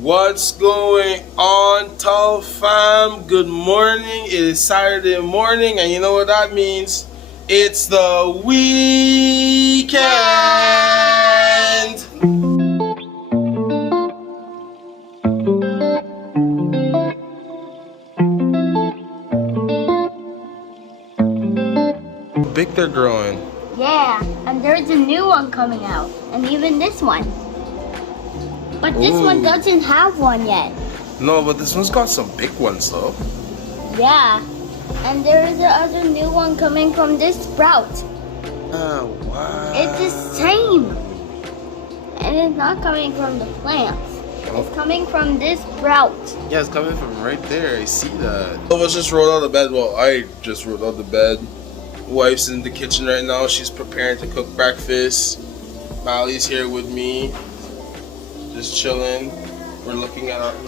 What's going on, TULZ fam? Good morning. It is Saturday morning, and you know what that means? It's the weekend. Big they're growing. Yeah, and there's a new one coming out, and even this one. But this one doesn't have one yet. No, but this one's got some big ones though. Yeah, and there is another new one coming from this sprout. Oh, wow. It's the same. And it's not coming from the plants. It's coming from this sprout. Yeah, it's coming from right there. I see that. Let's just roll out of bed. Well, I just rolled out of bed. Wife's in the kitchen right now. She's preparing to cook breakfast. Mally's here with me, just chilling. We're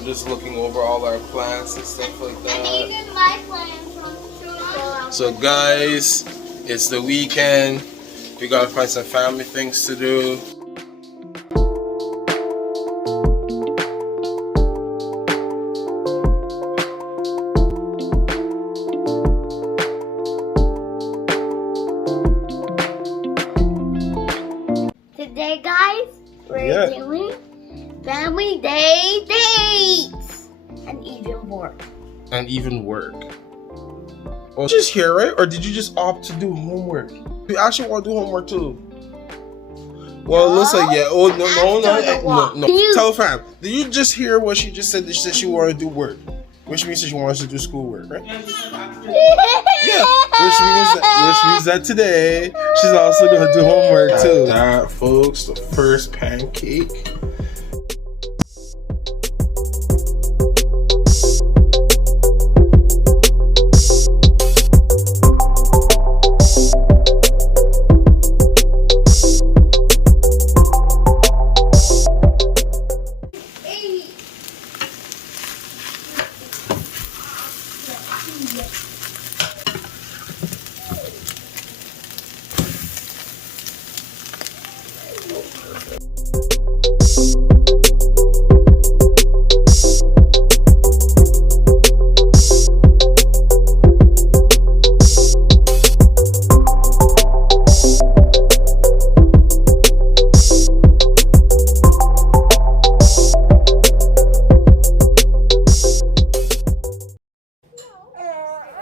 just looking over all our plants and stuff like that. And even my plants from So guys, it's the weekend. We gotta find some family things to do. Today, guys, we're doing family day dates and even work. And even work. Oh, just here, right? Or did you just opt to do homework? You actually want to do homework too? Well, No. listen, yeah. Oh, no. You- Tell fam. Did you just hear what she just said? She said she wanted to do work, which means that she wants to do schoolwork, right? Yeah. Which means that today she's also gonna do homework too. That, folks, the first pancake.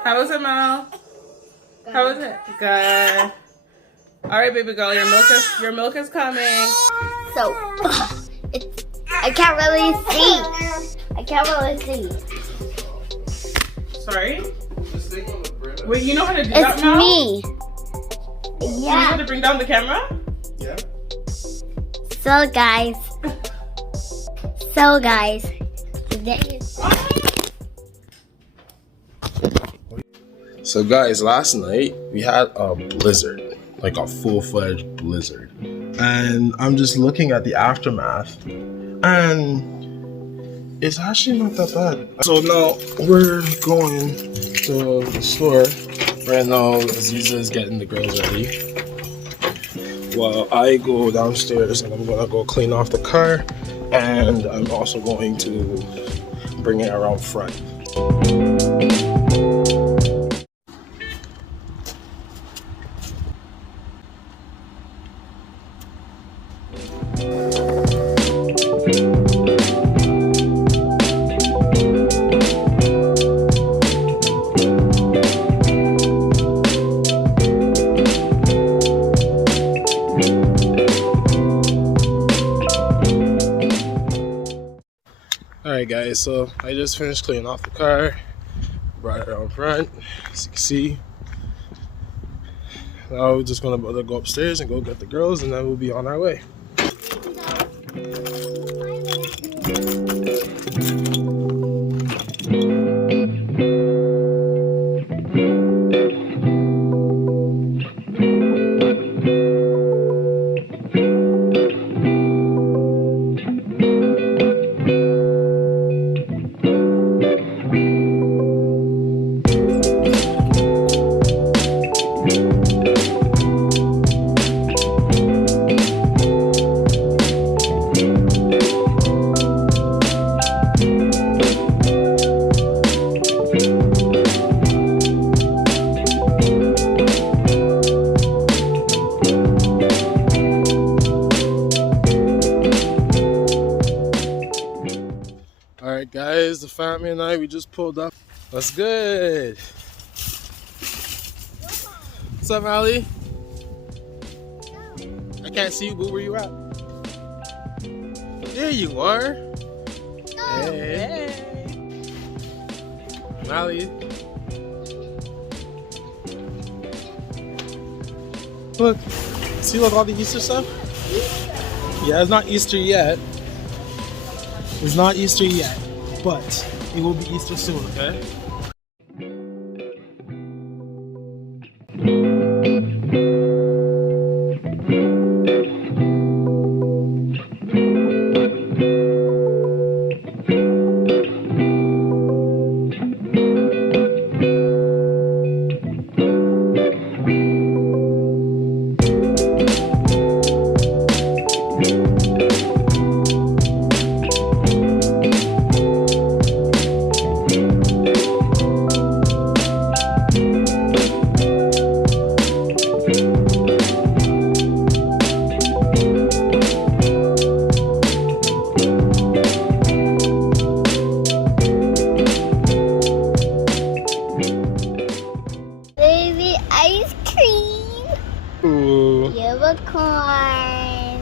How was it, Mal? How was it? Good. All right, baby girl, your milk is coming. So, I can't really see. I can't really see. Sorry? Wait, you know how to do that, It's Mal? me. You know Yeah. how to bring down the camera? Yeah. So guys, today is So guys, last night we had a blizzard, like a full-fledged blizzard. And I'm just looking at the aftermath, and it's actually not that bad. So now we're going to the store. Right now, Aziza is getting the girls ready, while I go downstairs and I'm gonna go clean off the car, and I'm also going to bring it around front. Alright guys, so I just finished cleaning off the car, brought it around front, as you can see. Now we're just gonna go upstairs and go get the girls, and then we'll be on our way. Alright guys, the family and I, we just pulled up. What's good? What's up, Allie? I can't see you, boo. Where you at? There you are. Hey. Allie. Look. See, look, all the Easter stuff? Yeah, it's not Easter yet. It's not Easter yet, but it will be Easter soon, okay? Baby ice cream. Ooh. Unicorn.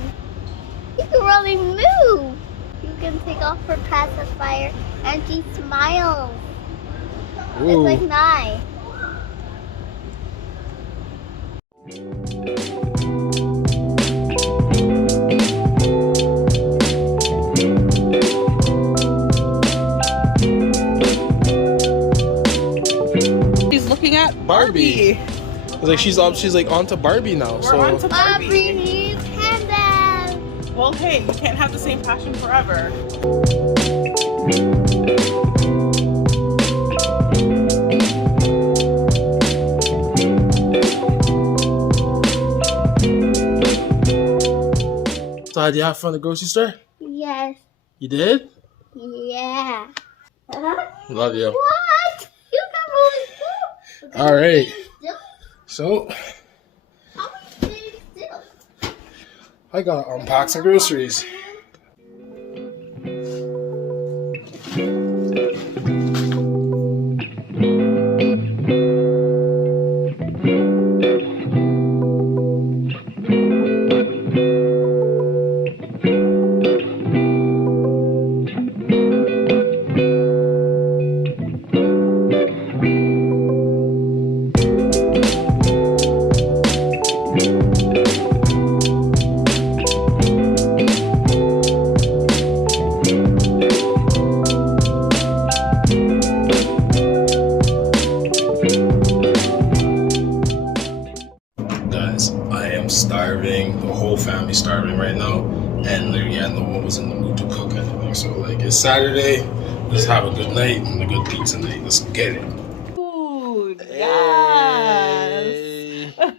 You can really move. You can take off her pacifier and she smiles. Ooh. It's like nice. She's looking at Barbie. Barbie. It's like she's like onto Barbie now. We're So on to Barbie. Barbie panda. Well, hey, you can't have the same passion forever. So did you have fun at the grocery store? Yes. You did? Yeah. Love you. What? You can really do. All right. So How many things still? I gotta unpack some groceries. Guys, I am starving. The whole family's starving right now. And yeah, no one was in the mood to cook anything. So like, it's Saturday. Let's have a good night and a good pizza night. Let's get it. Ooh, yes. Hey.